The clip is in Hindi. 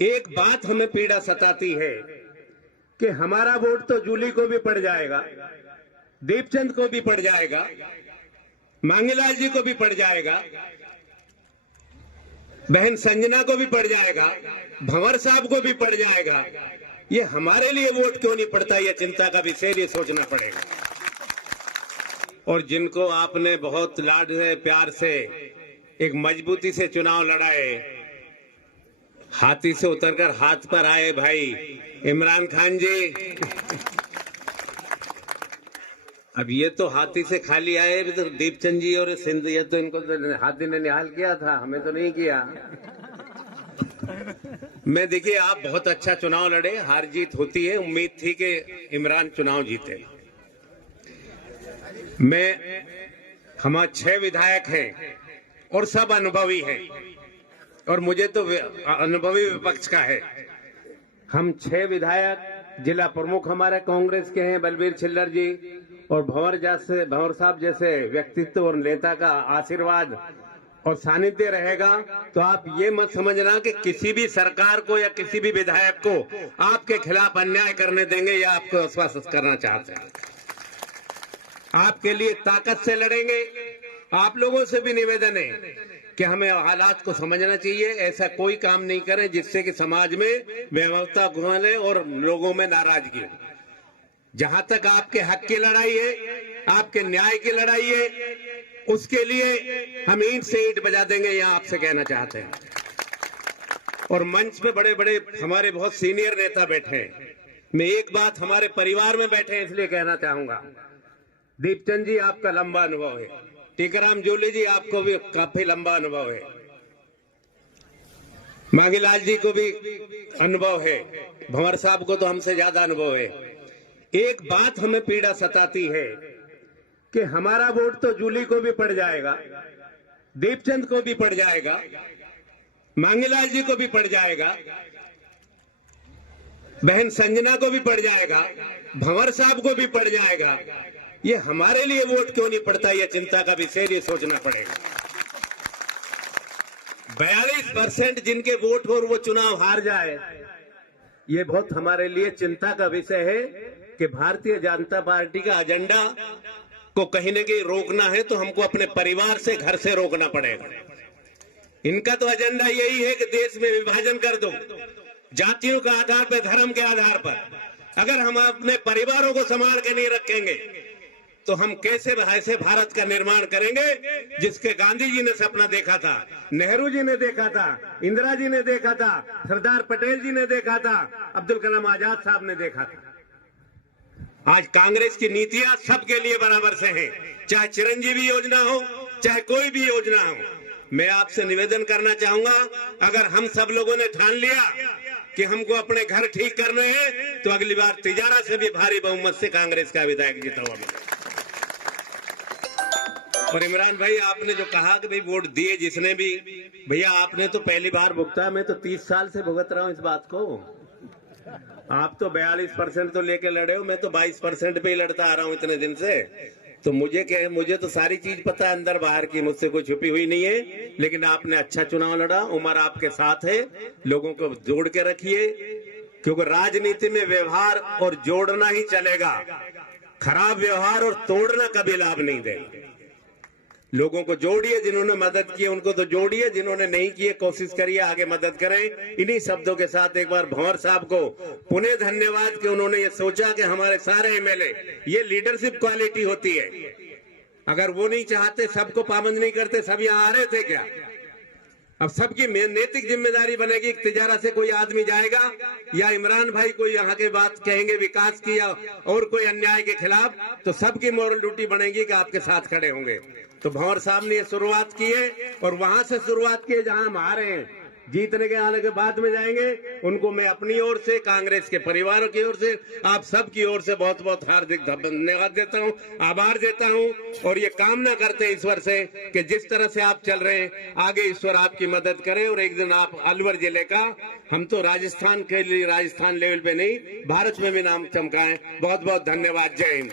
एक बात हमें पीड़ा सताती है कि हमारा वोट तो जूली को भी पड़ जाएगा, दीपचंद को भी पड़ जाएगा, मांगीलाल जी को भी पड़ जाएगा, बहन संजना को भी पड़ जाएगा, भंवर साहब को भी पड़ जाएगा। ये हमारे लिए वोट क्यों नहीं पड़ता, ये चिंता का विषय, ये सोचना पड़ेगा। और जिनको आपने बहुत लाड से प्यार से एक मजबूती से चुनाव लड़ाए, हाथी से उतरकर हाथ पर आए भाई इमरान खान जी, अब ये तो हाथी से खाली आए, तो दीपचंद जी और सिंध, ये तो इनको तो हाथी ने निहाल किया था, हमें तो नहीं किया। मैं देखिए, आप बहुत अच्छा चुनाव लड़े, हार जीत होती है, उम्मीद थी कि इमरान चुनाव जीते। हम 6 विधायक हैं और सब अनुभवी हैं, और मुझे तो अनुभवी विपक्ष का है। हम 6 विधायक, जिला प्रमुख हमारे कांग्रेस के हैं बलबीर छिल्लर जी, और भंवर साहब जैसे व्यक्तित्व और नेता का आशीर्वाद और सानिध्य रहेगा तो आप ये मत समझना कि किसी भी सरकार को या किसी भी विधायक को आपके खिलाफ अन्याय करने देंगे या आपको आश्वस्त करना चाहते हैं। आपके लिए ताकत से लड़ेंगे। आप लोगों से भी निवेदन है कि हमें हालात को समझना चाहिए, ऐसा कोई काम नहीं करें जिससे कि समाज में वैभवता घुले और लोगों में नाराजगी हो। जहां तक आपके हक की लड़ाई है, आपके न्याय की लड़ाई है, उसके लिए हम ईंट से ईंट बजा देंगे, यहां आपसे कहना चाहते हैं। और मंच पे बड़े बड़े हमारे बहुत सीनियर नेता बैठे हैं। मैं एक बात हमारे परिवार में बैठे हैं इसलिए कहना चाहूंगा, दीपचंद जी आपका लंबा अनुभव है, टीकाराम जूली जी आपको भी काफी लंबा अनुभव है, मांगीलाल जी को भी अनुभव है, भंवर साहब को तो हमसे ज्यादा अनुभव है। एक बात हमें पीड़ा सताती है कि हमारा वोट तो जूली को भी पड़ जाएगा, दीपचंद को भी पड़ जाएगा, मांगीलाल जी को भी पड़ जाएगा, बहन संजना को भी पड़ जाएगा, भंवर साहब को भी पड़ जाएगा। ये हमारे लिए वोट क्यों नहीं पड़ता, ये चिंता का विषय, ये सोचना पड़ेगा। 42% जिनके वोट हो और वो चुनाव हार जाए, ये बहुत हमारे लिए चिंता का विषय है कि भारतीय जनता पार्टी का एजेंडा को कहीं न कहीं रोकना है तो हमको अपने परिवार से, घर से रोकना पड़ेगा। इनका तो एजेंडा यही है कि देश में विभाजन कर दो, जातियों के आधार पर, धर्म के आधार पर। अगर हम अपने परिवारों को संभाल के नहीं रखेंगे तो हम कैसे ऐसे भारत का निर्माण करेंगे जिसके गांधी जी ने सपना देखा था, नेहरू जी ने देखा था, इंदिरा जी ने देखा था, सरदार पटेल जी ने देखा था, अब्दुल कलाम आजाद साहब ने देखा था। आज कांग्रेस की नीतियां सबके लिए बराबर से हैं, चाहे चिरंजीवी योजना हो, चाहे कोई भी योजना हो। मैं आपसे निवेदन करना चाहूंगा, अगर हम सब लोगों ने ठान लिया कि हमको अपने घर ठीक करने हैं तो अगली बार तिजारा से भी भारी बहुमत से कांग्रेस का विधायक जीता हुआ मिलेगा। और इमरान भाई, आपने जो कहा कि भाई वोट दिए जिसने भी, भैया आपने तो पहली बार भुगता, मैं तो 30 साल से भुगत रहा हूं इस बात को। आप तो 42% तो लेके लड़े हो, मैं तो 22% पे ही लड़ता आ रहा हूं इतने दिन से। तो मुझे तो सारी चीज पता है अंदर बाहर की, मुझसे कोई छुपी हुई नहीं है। लेकिन आपने अच्छा चुनाव लड़ा, उम्र आपके साथ है, लोगों को जोड़ के रखिए, क्योंकि राजनीति में व्यवहार और जोड़ना ही चलेगा। खराब व्यवहार और तोड़ना कभी लाभ नहीं देगा। लोगों को जोड़िए, जिन्होंने मदद की उनको तो जोड़िए, जिन्होंने नहीं किए कोशिश करिए आगे मदद करें। इन्हीं शब्दों के साथ एक बार भंवर साहब को पुनः धन्यवाद कि उन्होंने ये सोचा कि हमारे सारे एमएलए, ये लीडरशिप क्वालिटी होती है। अगर वो नहीं चाहते, सबको पाबंद नहीं करते, सब यहाँ आ रहे थे क्या? अब सबकी नैतिक जिम्मेदारी बनेगी। तिजारा से कोई आदमी जाएगा या इमरान भाई कोई यहाँ के बात कहेंगे विकास की या और कोई अन्याय के खिलाफ, तो सबकी मोरल ड्यूटी बनेगी कि आपके साथ खड़े होंगे। तो भंवर साहब ने ये शुरुआत की है और वहां से शुरुआत की है जहां हम हारे हैं। जीतने के आने के बाद में जाएंगे, उनको मैं अपनी ओर से, कांग्रेस के परिवार की ओर से, आप सब की ओर से बहुत बहुत हार्दिक धन्यवाद देता हूं, आभार देता हूं। और ये कामना करते हैं ईश्वर से कि जिस तरह से आप चल रहे हैं आगे ईश्वर आपकी मदद करे और एक दिन आप अलवर जिले का, हम तो राजस्थान के लिए, राजस्थान लेवल पे नहीं, भारत में भी नाम चमकाएं। बहुत बहुत धन्यवाद। जय हिंद।